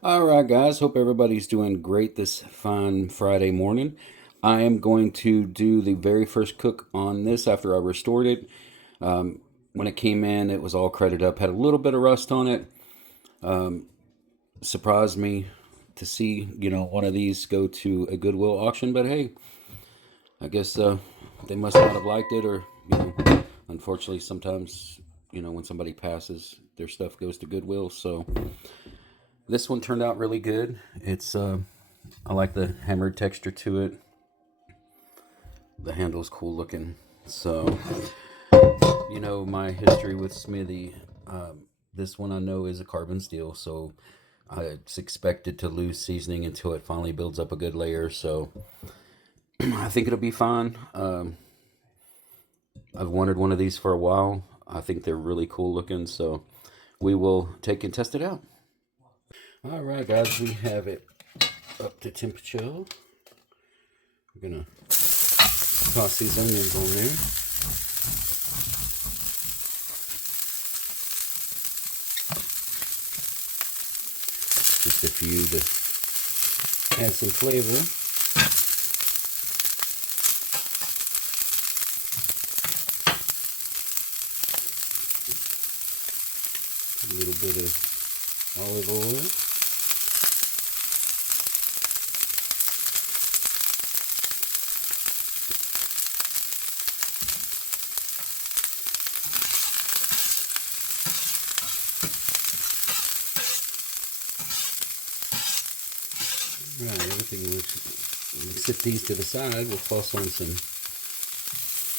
All right, guys. Hope everybody's doing great this fine Friday morning. I am going to do the very first cook on this after I restored it. When it came in, it was all crated up, had a little bit of rust on it. Surprised me to see, one of these go to a Goodwill auction, but hey, I guess they must not have liked it, or, unfortunately, sometimes, when somebody passes, their stuff goes to Goodwill. So this one turned out really good. I like the hammered texture to it. The handle's cool looking. So, my history with Smithy. This one I know is a carbon steel, so it's expected to lose seasoning until it finally builds up a good layer. So I think it'll be fine. I've wanted one of these for a while. I think they're really cool looking, so we will take and test it out. All right, guys, we have it up to temperature. We're gonna toss these onions on there. Just a few to add some flavor. A little bit of olive oil. Right, everything looks. We'll set these to the side. We'll toss on some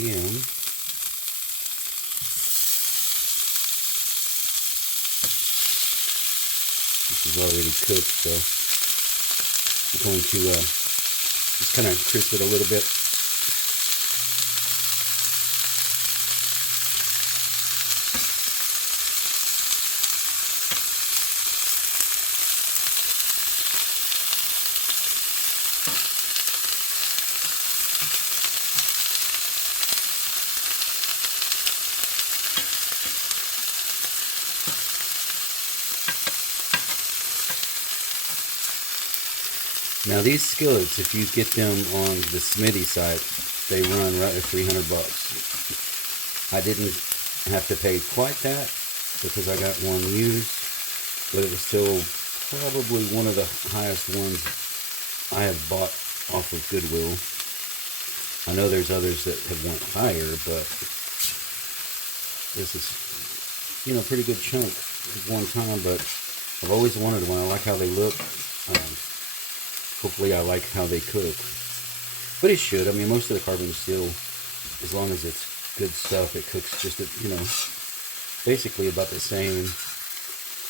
ham. This is already cooked, so I'm going to just kind of crisp it a little bit. Now these skillets, if you get them on the Smithy site, they run right at 300 bucks. I didn't have to pay quite that because I got one used, but it was still probably one of the highest ones I have bought off of Goodwill. I know there's others that have went higher, but this is, pretty good chunk at one time. But I've always wanted one. I like how they look. Hopefully I like how they cook. But it should. I mean, most of the carbon steel, as long as it's good stuff, it cooks just, basically about the same.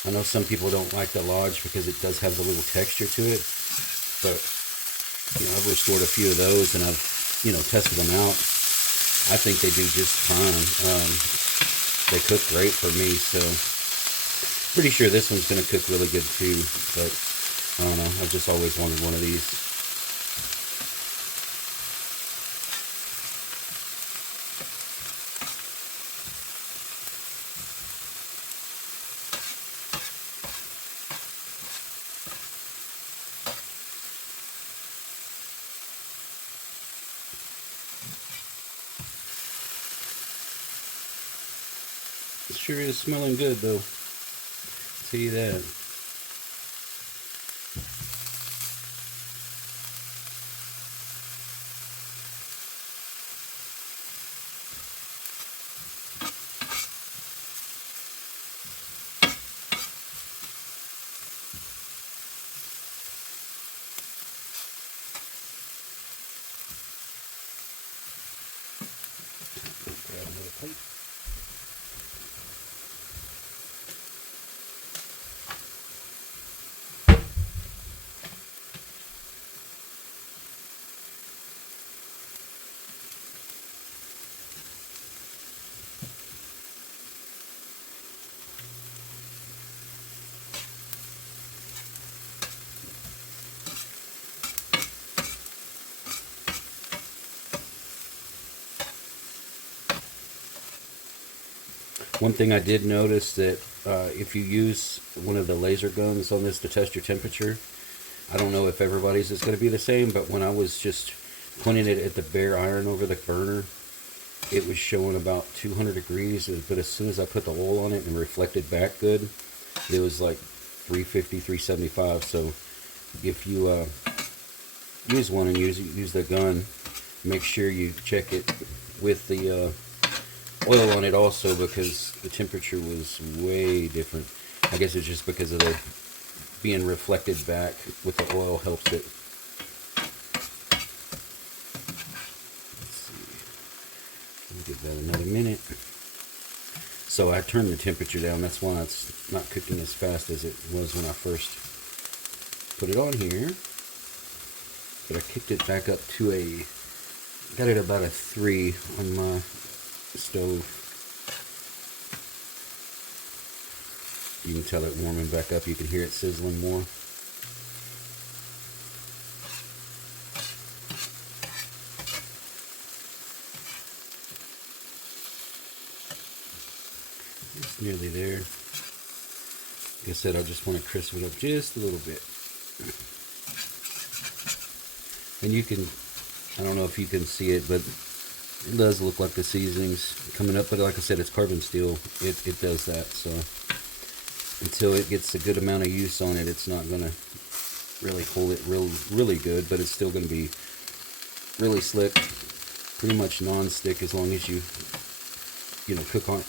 I know some people don't like the Lodge because it does have the little texture to it. But, I've restored a few of those and I've, tested them out. I think they do just fine. They cook great for me, so pretty sure this one's going to cook really good too. But I don't know. I've just always wanted one of these. It sure is smelling good, though. I'll tell you that. Grab another plate. One thing I did notice that if you use one of the laser guns on this to test your temperature, I don't know if everybody's is going to be the same, but when I was just pointing it at the bare iron over the burner, it was showing about 200 degrees, but as soon as I put the oil on it and reflected back good, it was like 350, 375. So if you use one and use the gun, make sure you check it with the oil on it also, because the temperature was way different. I guess it's just because of the being reflected back with the oil helps it. Let's see. I'll give that another minute. So I turned the temperature down. That's why it's not cooking as fast as it was when I first put it on here. But I kicked it back up to got it about a 3 on my stove. You can tell it warming back up. You can hear it sizzling more. It's nearly there. Like I said, I just want to crisp it up just a little bit. And you can, I don't know if you can see it, but it does look like the seasoning's coming up. But like I said, it's carbon steel. It does that. So until it gets a good amount of use on it, it's not going to really hold it really good. But it's still going to be really slick. Pretty much non-stick as long as you cook on it.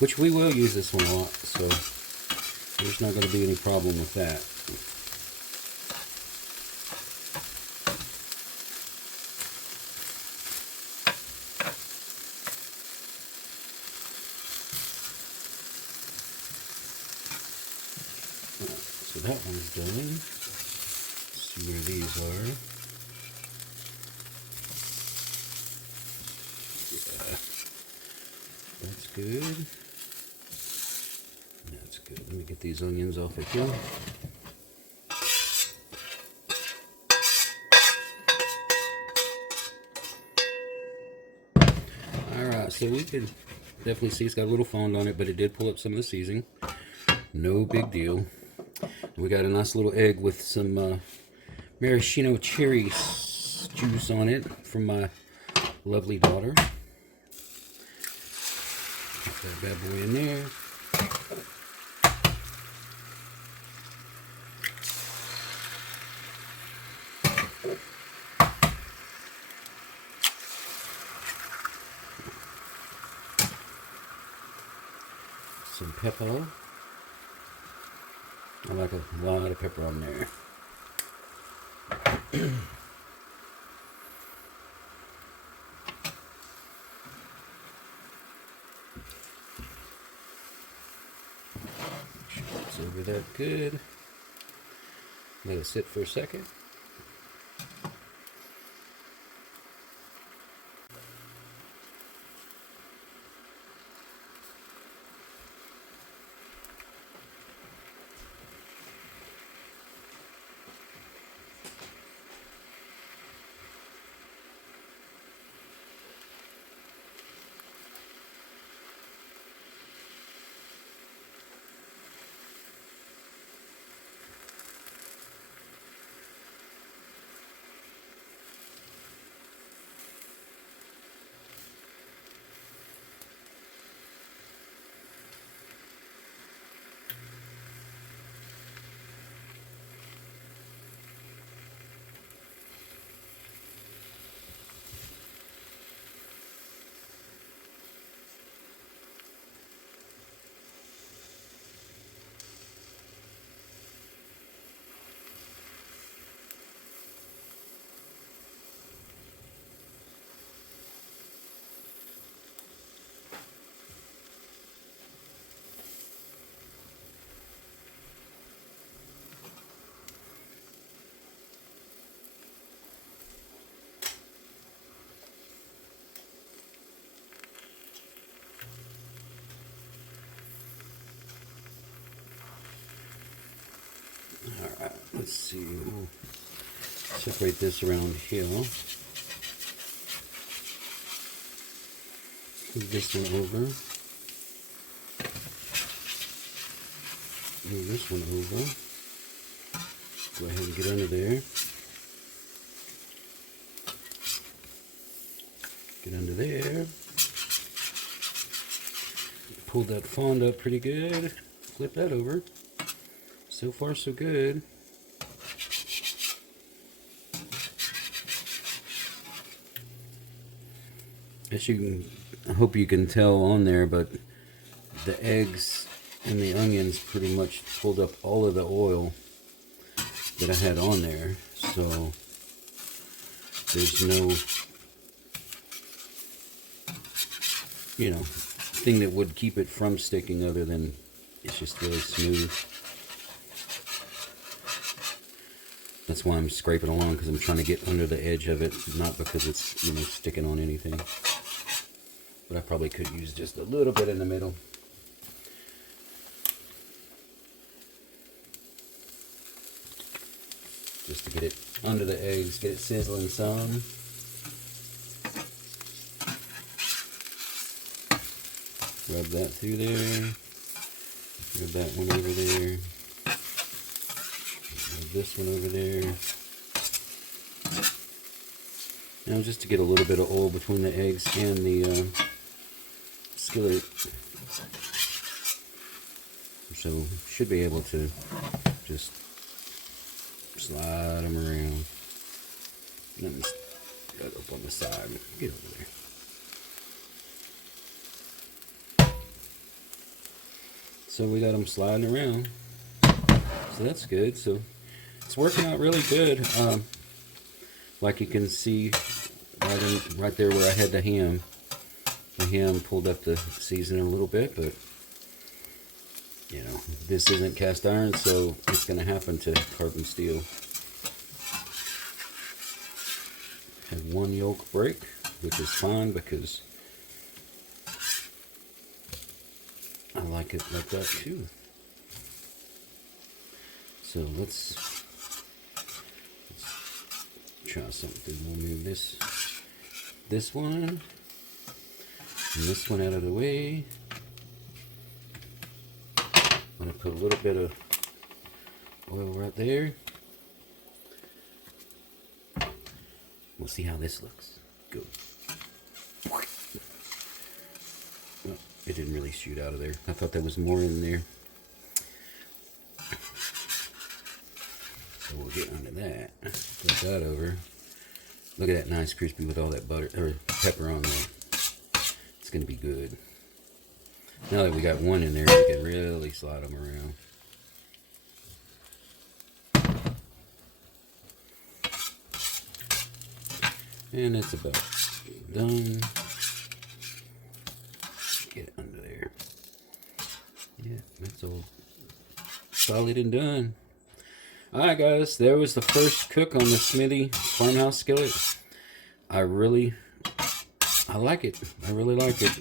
Which we will use this one a lot, so there's not going to be any problem with that. So that one's done. Let's see where these are. Yeah, that's good. That's good. Let me get these onions off of here. Alright, so we can definitely see it's got a little fond on it, but it did pull up some of the seasoning. No big deal. We got a nice little egg with some maraschino cherry juice on it from my lovely daughter. Put that bad boy in there. Some pepper. I like a lot of pepper on there. It's over that good. Let it sit for a second. Let's see. We'll separate this around here. Move this one over. Move this one over. Go ahead and get under there. Get under there. Pull that fond up pretty good. Flip that over. So far, so good. As you can, I hope you can tell on there, but the eggs and the onions pretty much pulled up all of the oil that I had on there. So there's no, you know, thing that would keep it from sticking other than it's just really smooth. That's why I'm scraping along, because I'm trying to get under the edge of it, not because it's, you know, sticking on anything. But I probably could use just a little bit in the middle. Just to get it under the eggs, get it sizzling some. Rub that through there. Rub that one over there. Rub this one over there. Now just to get a little bit of oil between the eggs and the skillet. So should be able to just slide them around. Nothing's got up on the side. Get over there. So we got them sliding around. So that's good. So it's working out really good. Like you can see right there where I had the ham. The ham pulled up the seasoning a little bit, but you know, this isn't cast iron, so it's going to happen to carbon steel. Had one yolk break, which is fine because I like it like that too. So let's try something. We'll move this one and this one out of the way. I'm going to put a little bit of oil right there. We'll see how this looks. Go. Oh, it didn't really shoot out of there. I thought there was more in there. So we'll get under that. Flip that over. Look at that, nice crispy with all that butter or pepper on there. It's going to be good. Now that we got one in there, we can really slide them around. And it's about done. Get it under there. Yeah, that's all solid and done. Alright guys, there was the first cook on the Smithey Farmhouse Skillet. I like it. I really like it.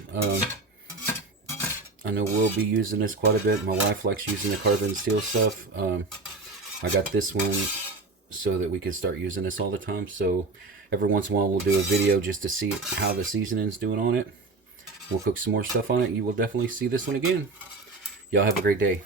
I know we'll be using this quite a bit. My wife likes using the carbon steel stuff. I got this one so that we can start using this all the time. So every once in a while we'll do a video just to see how the seasoning's doing on it. We'll cook some more stuff on it. You will definitely see this one again. Y'all have a great day.